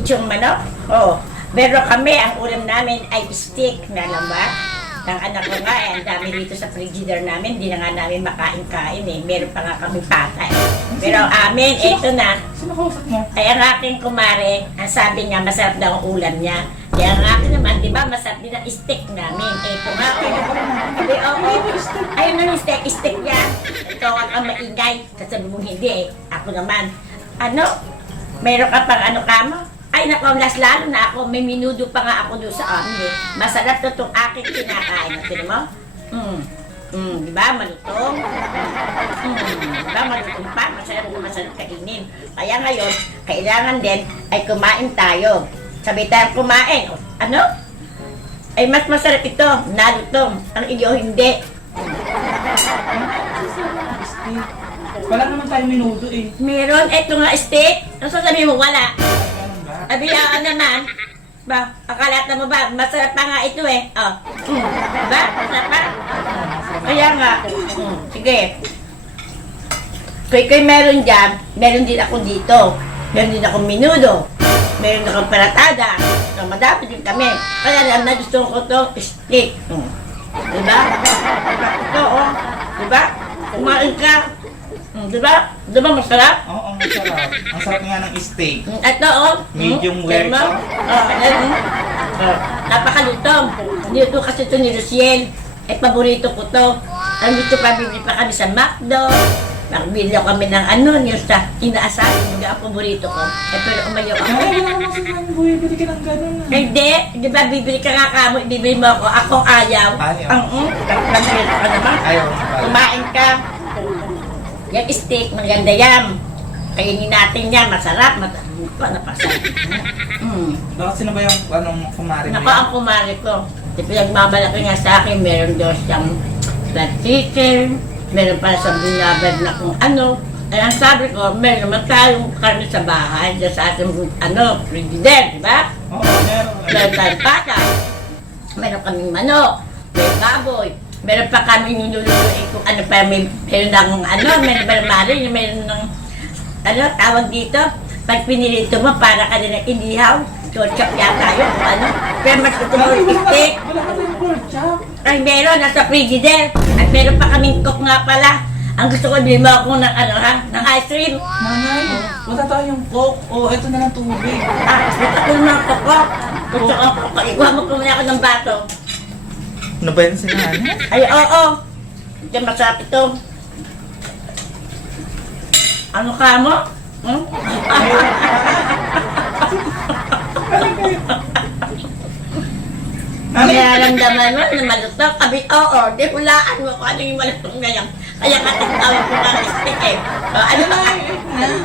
lechong manok. Oo. Pero kami, ang ulam namin ay steak na lambat. Ang anak ko nga, ang dami dito sa frigider namin, hindi na nga namin makain-kain eh. Meron pa nga kami patay. Pero amin, eto na. Sino kausap mo? Ay, ang aking kumare, ang sabi niya, masarap daw ang ulam niya. Kaya ang akin naman, di ba, masarap din ang steak namin. Eto nga, sabi, ayun na yung steak niya. Ito ang maingay. Sasabi mo hindi eh. Ako naman, meron ka pang ano ka mo? Ay, naku, lalo na ako, may minudo pa nga ako doon sa amin eh. Masarap na itong aking kinakain. Tignan mo? Di ba? Malutong. Di ba? Malutong pa. Masarap kainin. Kaya ngayon, kailangan din ay kumain tayo. Sabi tayo kumain. Ano? Ay, mas masarap ito. Nalutong. Ang iyo, hindi. Wala naman tayong minuto eh. Meron. Ito nga steak. Ano sasabihin mo? Wala. Abiyaan naman. Ba, akalat na mo ba? Masarap pa nga ito eh. Oh. Ba? Masarap pa? Kaya nga. Sige. Kay meron dyan, meron din ako dito. Meron din akong minudo. Meron akong paratada. So, madami din kami. Kaya lang, nagustuhan ko to steak. Diba? Ito, oh. Diba? Kumain ka. Diba? Diba masarap? Oo, masarap. Ang sarap nga ng steak. Ito, oh. Medium well Diba? to. Napakalutong. Dito kasi ito ni Luciel. Paborito ko to. Ang gusto pa, bibili pa kami sa McDo. Nagbili kami ng yung sa inaasal. Hindi ang paborito ko. Pero umayaw ako. Ay, wala naman si Mami Boy. Bili ka ng gano'n ah. Hindi. Di ba bibili ka nga kamo, bibili mo ako. Akong ayaw. Ayaw. Nagbili ka naman. Ayaw. Kumain ka. Yung steak, maganda yan. Kainin natin yan, masarap. Napasarap. Bakit sino ba yung kumari mo Nako, ang kumari ko. Di pinagmamalaki nga sa akin, meron daw siyang flat chicken, meron pa sa binabad na kung ano. Ay, ang sabi ko, meron naman tayong karne sa bahay, dyan sa ating, frigider, di ba? Oo, meron. Meron tayong pata. Meron kaming manok, may baboy. Meron pa kami nilulutuin kung ano pa, meron ng meron pa ng marin, meron ng, tawag dito, pag pinilito mo, para ka din ng inihaw, ketchup yata yun, kung ano. Pero mas gusto mo yung steak. Wala ka tayong pork chop. Ay, meron, nasa frigider. At meron pa kaming cook nga pala. Ang gusto ko, bili mo ako ng ng ice cream. Nanay, wala tayong coke. O, ito na lang tubig. Gusto ko ng cook. Gusto ko, ikuha mo ko muna ako ng bato. Ano ba yun si Nanay? Ay, oo. Diyan masarap ito. Ano ka mo? Nararamdaman mo na malutong. Sabi, oo. Di hulaan mo kung ano yung malutong na yan. Kaya katitawag ko ng steak eh. Ano ba?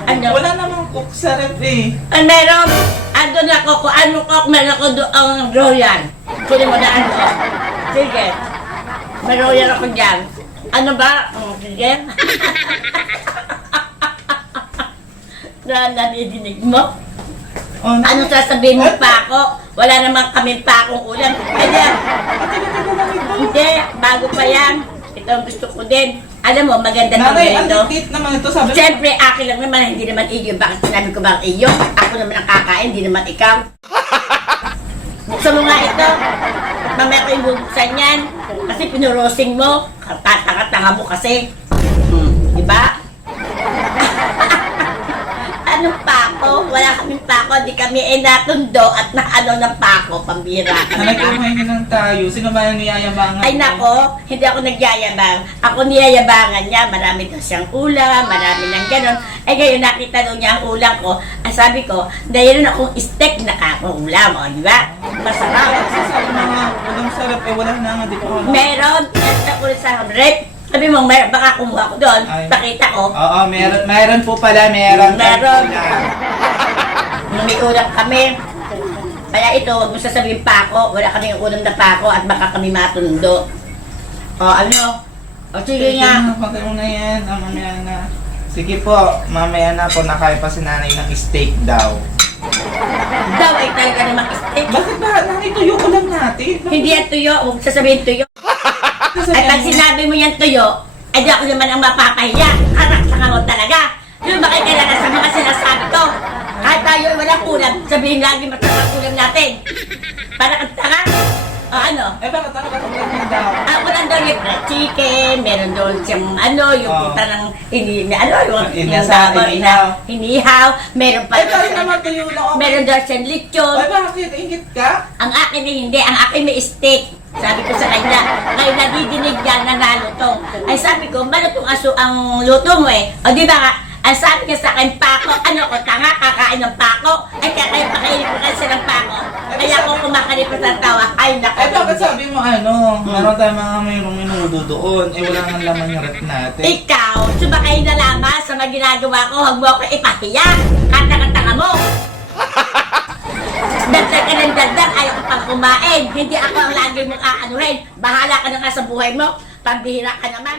Ano? Wala namang coke sa ref eh. Ay, meron. Andun ako. Kung ano ko, meron ako doon Royal. Kunin mo na ano. Sige. May Royal ako dyan. Ano ba? Sige. Nadidinig mo? Oh, Ano sasabihin mo pa ako? Wala naman kami pa akong ulam. Kaya, hindi. Bago pa yan. Ito ang gusto ko din. Alam mo, maganda naman Nanay, ito. ang tit naman ito. Sabi mo. Siyempre, akin lang naman, hindi naman iyo. Bakit sinabi ko bang iyo? Ako naman ang kakain, hindi naman ikaw. Buksan mo nga ito. Mamaya ko ibubuksan yan. Kasi pinurosing mo. Tatanga-tanga mo kasi. Diba? Anong pako? Wala kaming pako. Di kami natundo at ng pako. Pambira ka Nanay, na. kumain na lang tayo. Sino ba yung niyayabangan? Ay nako, hindi ako nagyayabang. Ako niyayabangan niya, marami daw siyang ulam, marami ng ganon. Ay ngayon nakita daw niya ang ulam ko. Ay sabi ko, dahil akong steak na kakaulam, o di ba? Masarap. Sabi mga walang sarap eh. Wala na nga. Di ko alam. Meron, meron ako sa rep. Sabi mo, baka kumuha ko doon. Ay. Pakita ko. Oo, meron po pala. Meron. May ulam kami. Kaya ito, huwag mo sasabihin pa ako. Wala kaming ulam na pa ako at baka kami matundo. O ano? O sige nga. Pagkain mo na yan. Mamaya na. Sige po, mamaya na po. Nakain pa si Nanay ng steak daw. Daw ay talaga namang steak. Bakit ba? Nanay, tuyo ko lang natin. Hindi yan tuyo. Huwag sasabihin tuyo. Ay pag sinabi mo yan tuyo, ay di ako naman ang mapapahiya. Anak sa mo talaga. Yung bakit kailangan sa mga sinasabi ko? Kahit tayo ay walang ulam, sabihin lagi masarap ulam natin. Para kang tanga. O ano? Eh bakit ano ka tumulong daw? Walang daw yung fried chicken, meron doon siyang ano, yung Oh. punta ng ano, yung Inihaw. hinihaw, meron pa Eh tayo naman tuyo lang ako. meron daw siyang lechon. Ay bakit? Ingit ka? Ang akin ay hindi, ang akin may steak. Sabi ko sa kanya, ngayon nadidinig niya na naluto. Ay sabi ko, malutong aso ang luto mo eh. O di ba nga, ang sabi niya sa akin, pako, ano ko, tanga, kakain ng pako. Ay kaya kayo pakainin ko kasi ng pako. Kaya ako kumakalipas ng tawa, ay naku. Eh bakit sabi mo ano? Meron tayong mga mayroong minudo doon. Eh wala nang laman yung rep natin. Ikaw, sumakay na lamang sa mga ginagawa ko, huwag mo ako ipahiya. Kata-katanga mo. Dagdag ka ng dagdag, ayaw ko pang kumain. Hindi ako ang lagi mong aanuhin. Bahala ka na nga sa buhay mo. Pambihira ka naman.